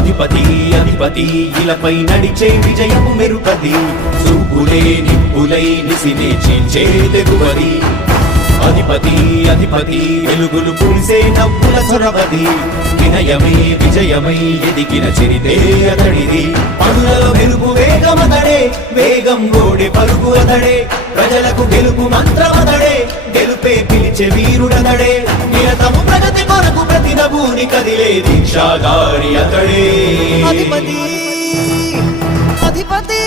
అధిపతి అధిపతి ఇలపై నడిచే విజయము మెరుపతి చూపులే నిప్పులై నిసినే చీల్చే తెగువది. అధిపతి అధిపతి వెలుగులు పులిసే నవ్వుల చొరవది. వినయమై విజయమై ఎదిగిన చిరితే అతడిది. పనులలో మెరుపు వేగమతడే వేగం గోడే పరుగు అతడే. ప్రజలకు గెలుపు మంత్రమతడే నభూని కదిలే దీక్షాగారి అతడే. అధిపతి అధిపతి.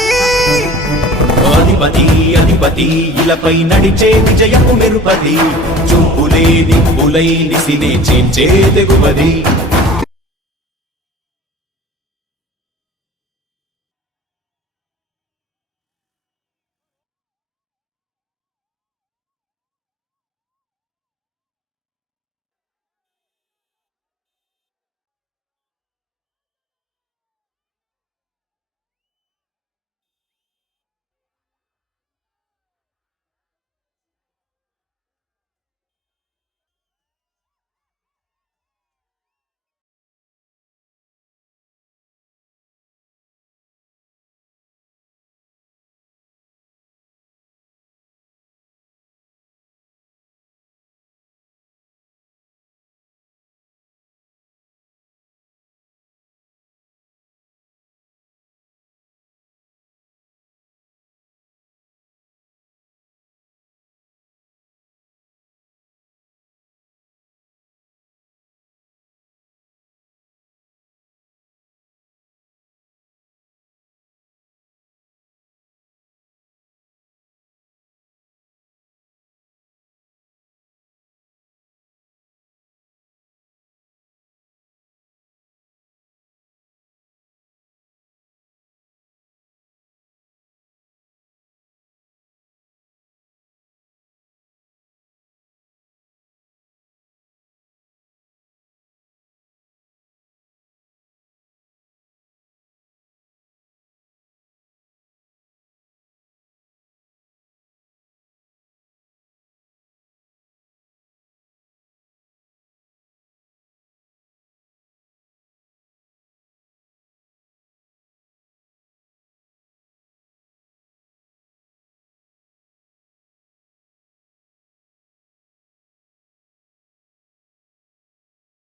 అధిపతి అధిపతి ఇలపై నడిచే విజయము మెరుపది. చూపులే దింపులై నిసినే చేంచే తెగువది.